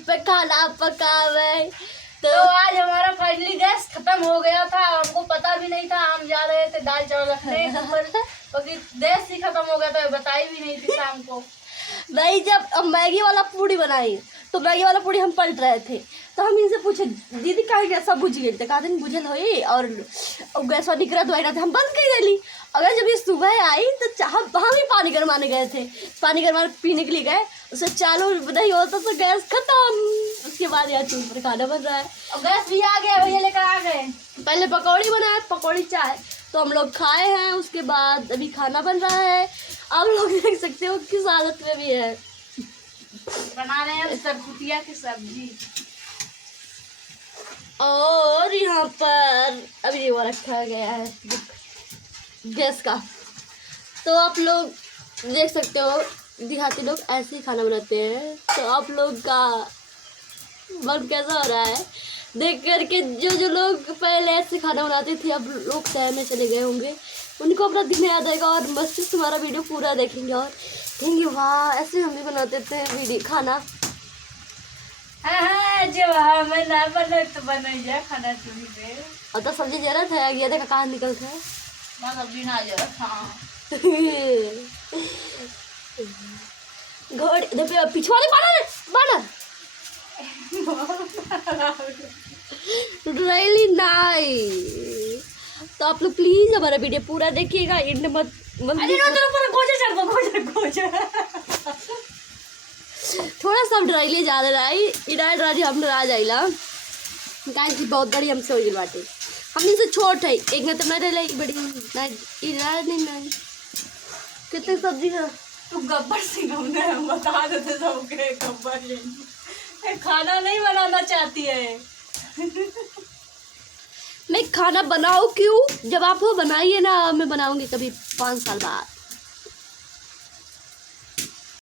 पे खाना पकावे। तो आज हमारा फाइनली गैस खत्म हो गया था, हमको पता भी नहीं था। हम जा रहे थे दाल चावल रखने क्योंकि गैस ही खत्म हो गया था, बताई भी नहीं थी शाम को। नहीं, जब मैगी वाला पूड़ी बनाई तो मैगी वाला पूड़ी हम पलट रहे थे तो हम इनसे पूछे दीदी काहे गैस बुझ गई थे, कहा दिन बुझल होई और गैस निकलत हुआ थे, हम बंद कर दिली। अगर जब ये सुबह आई तो हम ही पानी गरमाने गए थे, पानी गरमाने पीने के लिए गए, उसे चालू नहीं होता तो गैस खत्म। उसके बाद यहाँ चूल्हे पर खाना बन रहा है और गैस भी आ गया, भैया लेकर आ गए। पहले पकौड़ी बनाए, पकौड़ी चाय तो हम लोग खाए हैं, उसके बाद अभी खाना बन रहा है। आप लोग देख सकते हो किस हालत में भी है। बना रहे हैं सरपुतिया की सब्जी। और यहाँ पर अभी वो रखा गया है गैस का। तो आप लोग देख सकते हो देहाती लोग ऐसे ही खाना बनाते हैं। तो आप लोग का मन कैसा हो रहा है देख करके? जो लोग पहले ऐसे खाना बनाते थे अब लोग शहर में चले गए होंगे, उनको अपना दिन याद आएगा और मस्ती से हमारा वीडियो पूरा देखेंगे और कहेंगे वाह ऐसे हम भी बनाते थे वीडियो खाना। हाँ, जब हमें ना बने तो बनाइए खाना चूल्हे पे। और तो सब्जी जरूरत है, ये देखा कहाँ निकलता है ना सब्जी ना जरूरत। हाँ घोड़े पिछवाड़े बानर रियली नाइस। तो आप लोग प्लीज हमारा वीडियो पूरा देखिएगा, एंड मत थोड़ा सा ड्राइली जा रहा है इधर हम डरा जाइला गाइस, बहुत बड़ी हमसे हो गई बाटे, हम इनसे छोट है एक ना तो नहीं रही बड़ी नहीं कितने सब्जी है। तू गब्बर सिंह हमने हम बता देते सबके गब्बर ये खाना नहीं बनाना चाहती है। मैं खाना बनाऊँ क्यों, जब आप वो बनाइए ना मैं बनाऊंगी कभी 5 साल बाद।